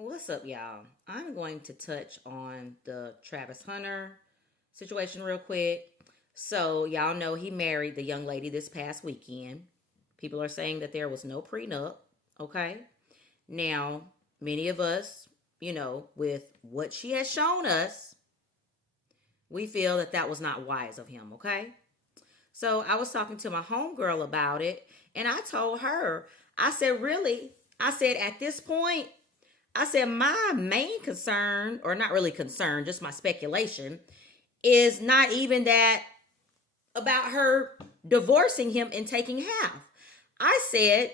What's up, y'all? I'm going to touch on the Travis Hunter situation real quick. So, y'all know he married the young lady this past weekend. People are saying that there was no prenup, okay? Now, many of us, with what she has shown us, we feel that that was not wise of him, okay? So, I was talking to my homegirl about it, and I told her, I said, really? I said, at this point, I said, my main concern, or not really concern, just my speculation, is not even that about her divorcing him and taking half. I said,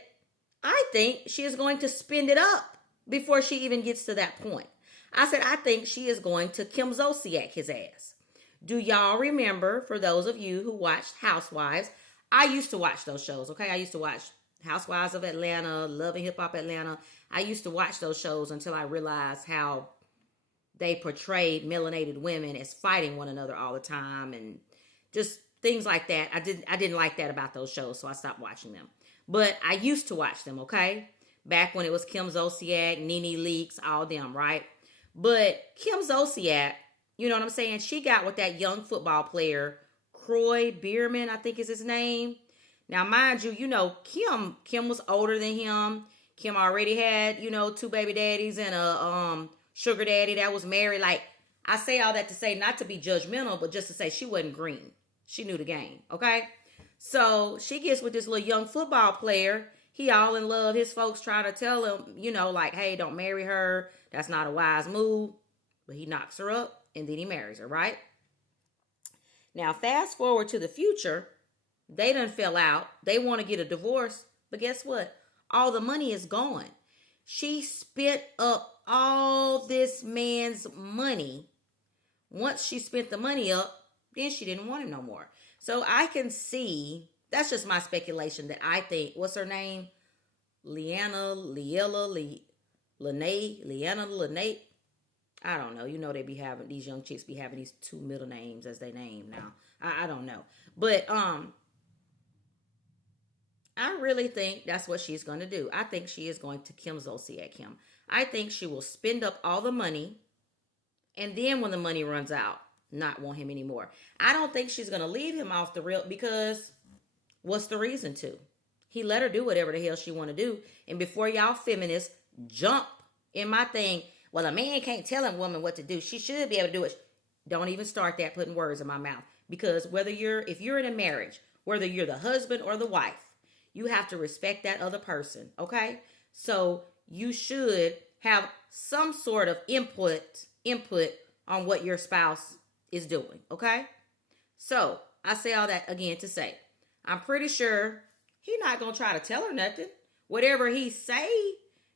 I think she is going to spend it up before she even gets to that point. I said, I think she is going to Kim Zolciak his ass. Do y'all remember, for those of you who watched Housewives, I used to watch those shows, okay? I used to watch Housewives of Atlanta, Love and Hip Hop Atlanta. I used to watch those shows until I realized how they portrayed melanated women as fighting one another all the time and just things like that. I didn't like that about those shows, so I stopped watching them. But I used to watch them, okay? Back when it was Kim Zolciak, Nene Leakes, all them, right? But Kim Zolciak, you know what I'm saying? She got with that young football player, Croy Bierman, I think is his name. Now, mind you, Kim was older than him. Kim already had, two baby daddies and a sugar daddy that was married. Like, I say all that to say not to be judgmental, but just to say she wasn't green. She knew the game, okay? So she gets with this little young football player. He all in love. His folks try to tell him, like, hey, don't marry her. That's not a wise move. But he knocks her up and then he marries her, right? Now, fast forward to the future. They done fell out. They want to get a divorce. But guess what? All the money is gone. She spent up all this man's money. Once she spent the money up, then she didn't want him no more. So I can see, that's just my speculation, that I think, what's her name? Leanna, Lenee, Leanna, Lenee. I don't know. They be having, these young chicks be having these two middle names as they name now. I don't know. But I really think that's what she's going to do. I think she is going to Kim Zolciak him. I think she will spend up all the money, and then when the money runs out, not want him anymore. I don't think she's going to leave him off the real, because what's the reason to? He let her do whatever the hell she want to do. And before y'all feminists jump in my thing, well, a man can't tell a woman what to do. She should be able to do it. Don't even start that putting words in my mouth. Because if you're in a marriage, whether you're the husband or the wife, you have to respect that other person, okay? So you should have some sort of input on what your spouse is doing, okay? So I say all that again to say, I'm pretty sure he not gonna try to tell her nothing. Whatever he say,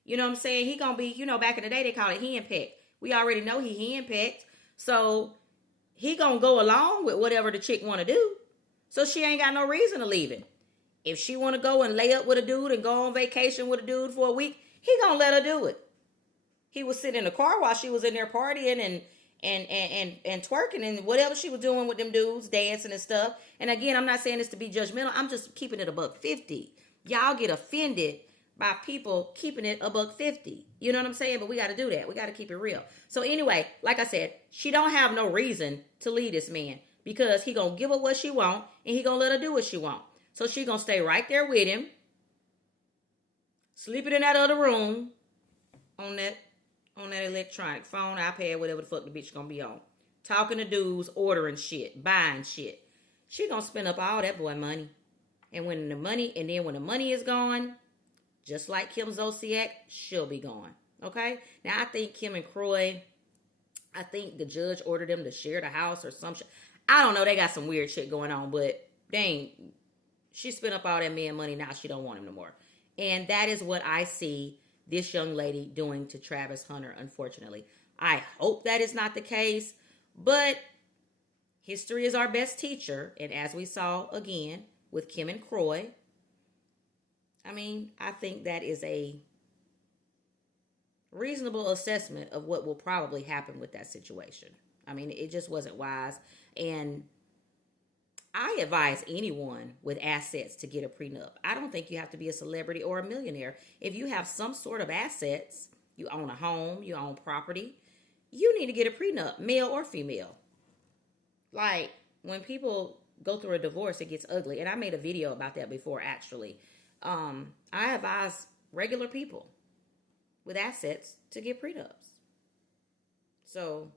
you know what I'm saying? He gonna be, back in the day they call it henpecked. We already know he henpecked. So he gonna go along with whatever the chick wanna do. So she ain't got no reason to leave him. If she want to go and lay up with a dude and go on vacation with a dude for a week, he gonna let her do it. He was sitting in the car while she was in there partying and twerking and whatever she was doing with them dudes, dancing and stuff. And again, I'm not saying this to be judgmental. I'm just keeping it $1.50. Y'all get offended by people keeping it $1.50. You know what I'm saying? But we got to do that. We got to keep it real. So anyway, like I said, she don't have no reason to leave this man, because he gonna give her what she want and he gonna let her do what she want. So she gonna stay right there with him, sleeping in that other room on that electronic phone, iPad, whatever the fuck the bitch gonna be on, talking to dudes, ordering shit, buying shit. She gonna spend up all that boy money, and when the money is gone, just like Kim Zolciak, she'll be gone. Okay. Now I think Kim and Croy, I think the judge ordered them to share the house or some shit. I don't know. They got some weird shit going on, but dang. She spent up all that man money. Now she don't want him no more. And that is what I see this young lady doing to Travis Hunter, unfortunately. I hope that is not the case. But history is our best teacher. And as we saw again with Kim and Croy, I think that is a reasonable assessment of what will probably happen with that situation. It just wasn't wise. And I advise anyone with assets to get a prenup. I don't think you have to be a celebrity or a millionaire. If you have some sort of assets, you own a home, you own property, you need to get a prenup, male or female. Like, when people go through a divorce, it gets ugly. And I made a video about that before, actually. I advise regular people with assets to get prenups. So,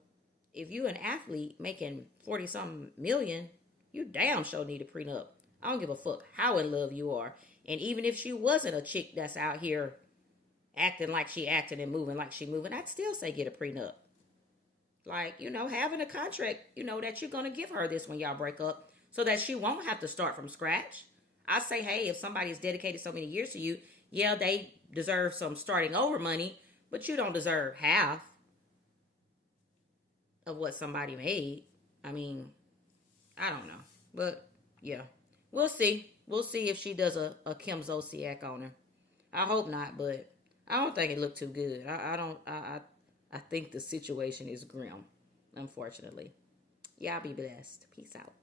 if you an athlete making 40 something million, you damn sure need a prenup. I don't give a fuck how in love you are. And even if she wasn't a chick that's out here acting like she acting and moving like she moving, I'd still say get a prenup. Like, having a contract, that you're going to give her this when y'all break up so that she won't have to start from scratch. I say, hey, if somebody's dedicated so many years to you, yeah, they deserve some starting over money, but you don't deserve half of what somebody made. I mean, I don't know. But, yeah. We'll see. We'll see if she does a Kim Zolciak on her. I hope not, but I don't think it looked too good. I think the situation is grim, unfortunately. Y'all be blessed. Peace out.